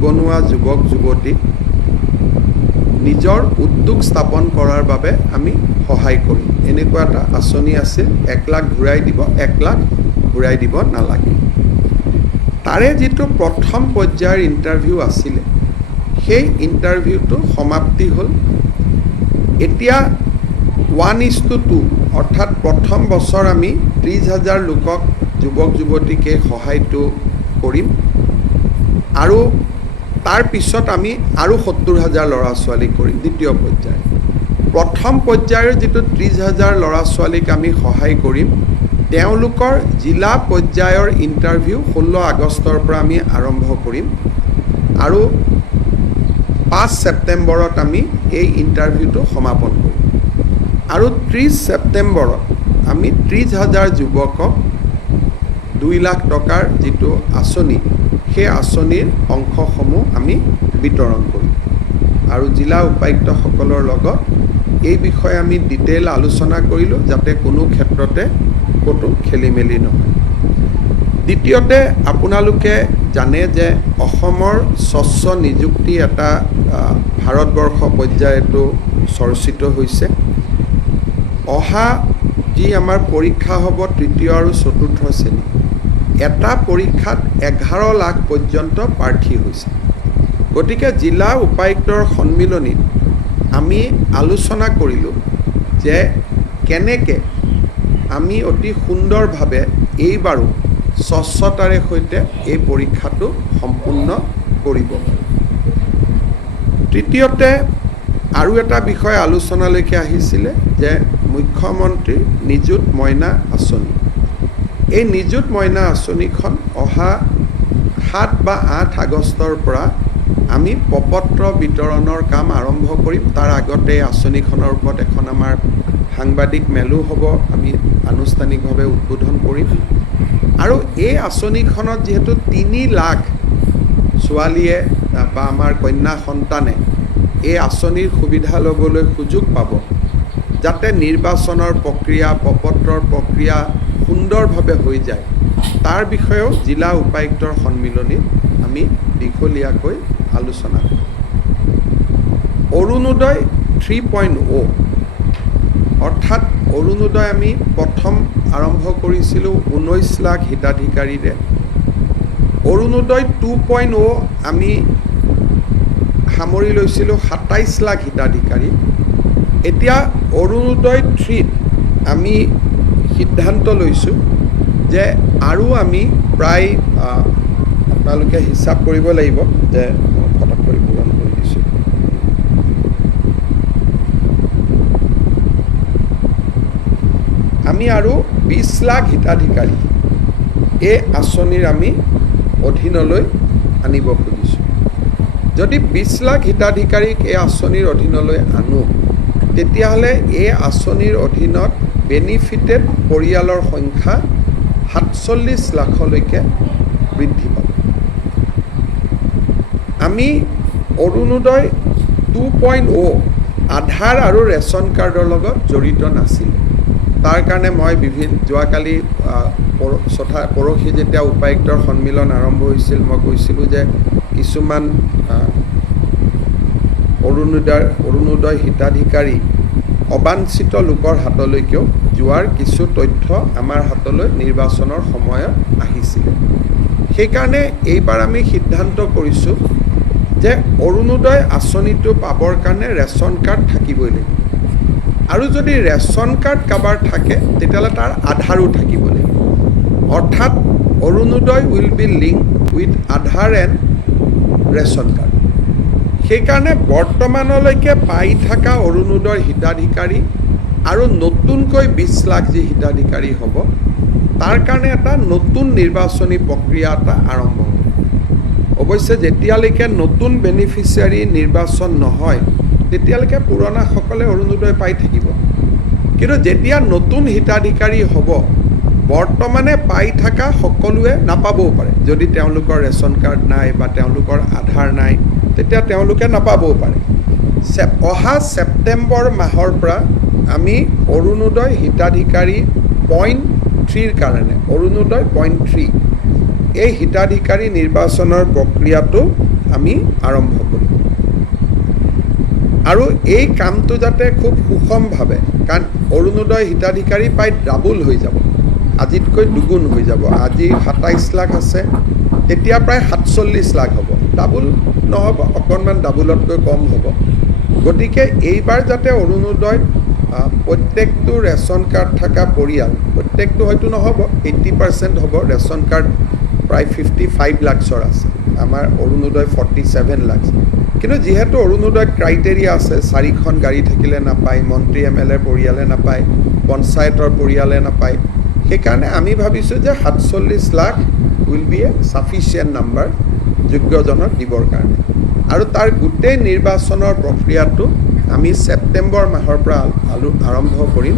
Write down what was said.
নিবনুৱা যুৱক যুৱতীক নিজৰ উদ্যোগ স্থাপন কৰাৰ বাবে আমি সহায় কৰিম। এনেকুৱা এটা আঁচনি আছিল, 1 লাখ ঘূৰাই দিব, 1 লাখ ঘূৰাই দিব নালাগে। তাৰে যিটো প্ৰথম পৰ্যায়ৰ ইণ্টাৰভিউ আছিলে, সেই ইণ্টাৰভিউটো সমাপ্তি হ'ল। এতিয়া 1:2 অৰ্থাৎ প্ৰথম বছৰ আমি 30,000 লোকক যুৱক যুৱতীক এই সহায়টো কৰিম আৰু তাৰ পিছত আমি আৰু 70,000 ল'ৰা ছোৱালীক কৰিম দ্বিতীয় পৰ্যায়। প্ৰথম পৰ্যায়ৰ যিটো 30,000 ল'ৰা ছোৱালীক আমি সহায় কৰিম, তেওঁলোকৰ জিলা পৰ্যায়ৰ ইণ্টাৰভিউ 16 আগষ্টৰ পৰা আমি আৰম্ভ কৰিম আৰু 5 ছেপ্টেম্বৰত আমি এই ইণ্টাৰভিউটো সমাপন কৰিম আৰু 30 ছেপ্টেম্বৰত আমি 30,000 যুৱকক 2 লাখ টকাৰ যিটো আঁচনি, সেই আঁচনিৰ অংশসমূহ আমি বিতৰণ কৰিম আৰু জিলা উপায়ুক্তসকলৰ লগত এই বিষয়ে আমি ডিটেইল আলোচনা কৰিলোঁ, যাতে কোনো ক্ষেত্ৰতে ক'তো খেলি মেলি নহয়। দ্বিতীয়তে, আপোনালোকে জানে যে অসমৰ স্বচ্ছ নিযুক্তি এটা ভাৰতবৰ্ষ পৰ্যায়তো চৰ্চিত হৈছে। অহা যি আমাৰ পৰীক্ষা হ'ব 3য় আৰু 4ৰ্থ শ্ৰেণী, এটা পৰীক্ষাত 11 লাখ পৰ্যন্ত প্ৰাৰ্থী হৈছে। গতিকে জিলা উপায়ুক্তৰ সন্মিলনীত আমি আলোচনা কৰিলোঁ যে কেনেকৈ আমি অতি সুন্দৰভাৱে এইবাৰো স্বচ্ছতাৰে সৈতে এই পৰীক্ষাটো সম্পূৰ্ণ কৰিব পাৰোঁ। তৃতীয়তে, আৰু এটা বিষয় আলোচনালৈকে আহিছিলে যে মুখ্যমন্ত্ৰীৰ নিযুত মইনা আঁচনি। এই নিযুত মইনা আঁচনিখন অহা 7 বা 8 আগষ্টৰ পৰা আমি প্ৰপত্ৰ বিতৰণৰ কাম আৰম্ভ কৰিম। তাৰ আগতে এই আঁচনিখনৰ ওপৰত এখন আমাৰ সাংবাদিক মেলো হ'ব, আমি আনুষ্ঠানিকভাৱে উদ্বোধন কৰিম আৰু এই আঁচনিখনত যিহেতু 3 লাখ ছোৱালীয়ে বা আমাৰ কন্যা সন্তানে এই আঁচনিৰ সুবিধা ল'বলৈ সুযোগ পাব, যাতে নিৰ্বাচনৰ প্ৰক্ৰিয়া, প্ৰপত্ৰৰ প্ৰক্ৰিয়া সুন্দৰভাৱে হৈ যায়, তাৰ বিষয়েও জিলা উপায়ুক্তৰ সন্মিলনীত আমি দীঘলীয়াকৈ আলোচনা কৰিম। অৰুণোদয় 3.0 অৰ্থাৎ অৰুণোদয় আমি প্ৰথম আৰম্ভ কৰিছিলোঁ 19 লাখ হিতাধিকাৰীৰে। অৰুণোদয় 2.0 আমি সামৰি লৈছিলোঁ 27 লাখ হিতাধিকাৰী। এতিয়া অৰুণোদয় 3ত আমি সিদ্ধান্ত লৈছোঁ যে আৰু আমি প্ৰায় আপোনালোকে হিচাপ কৰিব লাগিব যে ফটাক কৰি পূৰণ কৰি দিছোঁ। আমি আৰু 20 লাখ হিতাধিকাৰী এই আঁচনিৰ আমি অধীনলৈ আনিব খুজিছোঁ। যদি 20 লাখ হিতাধিকাৰীক এই আঁচনিৰ অধীনলৈ আনো, তেতিয়াহ'লে এই আঁচনিৰ অধীনত বেনিফিটেড পৰিয়ালৰ সংখ্যা 47 লাখলৈকে বৃদ্ধি পাব। আমি অৰুণোদয় 2.0 আধাৰ আৰু ৰেচন কাৰ্ডৰ লগত জড়িত নাছিল। তাৰ কাৰণে মই যোৱাকালি পৰহি যেতিয়া উপায়ুক্তৰ সন্মিলন আৰম্ভ হৈছিল, মই কৈছিলোঁ যে কিছুমান অৰুণোদয় হিতাধিকাৰী অবাঞ্ছিত লোকৰ হাতলৈকেও যোৱাৰ কিছু তথ্য আমাৰ হাতলৈ নিৰ্বাচনৰ সময়ত আহিছিলে। সেইকাৰণে এইবাৰ আমি সিদ্ধান্ত কৰিছোঁ যে অৰুণোদয় আঁচনিটো পাবৰ কাৰণে ৰেচন কাৰ্ড থাকিবই লাগিব আৰু যদি ৰেচন কাৰ্ড কাৰোবাৰ থাকে তেতিয়াহ'লে তাৰ আধাৰো থাকিব লাগিব। অৰ্থাৎ Orunodoi will be link with Aadhaar and ration card. সেইকাৰণে বৰ্তমানলৈকে পাই থকা অৰুণোদয় হিতাধিকাৰী আৰু নতুনকৈ 20 লাখ যি হিতাধিকাৰী হ'ব, তাৰ কাৰণে এটা নতুন নিৰ্বাচনী প্ৰক্ৰিয়া এটা আৰম্ভ হ'ব। অৱশ্যে যেতিয়ালৈকে নতুন বেনিফিচিয়াৰী নিৰ্বাচন নহয়, তেতিয়ালৈকে পুৰণাসকলে অৰুণোদয় পাই থাকিব। কিন্তু যেতিয়া নতুন হিতাধিকাৰী হ'ব, বৰ্তমানে পাই থকা সকলোৱে নাপাবও পাৰে। যদি তেওঁলোকৰ ৰেচন কাৰ্ড নাই বা তেওঁলোকৰ আধাৰ নাই, তেতিয়া তেওঁলোকে নাপাবও পাৰে। অহা ছেপ্টেম্বৰ মাহৰ পৰা আমি অৰুণোদয় হিতাধিকাৰী পইণ্ট 3ৰ কাৰণে অৰুণোদয় পইণ্ট 3 এই হিতাধিকাৰী নিৰ্বাচনৰ প্ৰক্ৰিয়াটো আমি আৰম্ভ কৰিম আৰু এই কামটো যাতে খুব সুষমভাৱে, কাৰণ অৰুণোদয় হিতাধিকাৰী প্ৰায় ডাবল হৈ যাব, আজিতকৈ দুগুণ হৈ যাব। আজি ২৭ লাখ আছে, তেতিয়া প্ৰায় ৪৭ লাখ হ'ব। ডাবল নহ'ব, অকণমান ডাবলতকৈ কম হ'ব। গতিকে এইবাৰ যাতে অৰুণোদয়ত প্ৰত্যেকটো ৰেচন কাৰ্ড থকা পৰিয়াল, প্ৰত্যেকটো হয়তো নহ'ব, 80% হ'ব। ৰেচন কাৰ্ড প্ৰায় 55 লাখৰ আছে, আমাৰ অৰুণোদয় 47 লাখ। কিন্তু যিহেতু অৰুণোদয়ত ক্ৰাইটেৰিয়া আছে, 4খন গাড়ী থাকিলে নাপায়, মন্ত্ৰী MLA পৰিয়ালে নাপায়, পঞ্চায়তৰ পৰিয়ালে নাপায়, সেইকাৰণে আমি ভাবিছোঁ যে ৪৭ lakh will be a sufficient number যোগ্যজনক দিবৰ কাৰণে। আৰু তাৰ গোটেই নিৰ্বাচনৰ প্ৰক্ৰিয়াটো আমি ছেপ্টেম্বৰ মাহৰ পৰা আৰম্ভ কৰিম।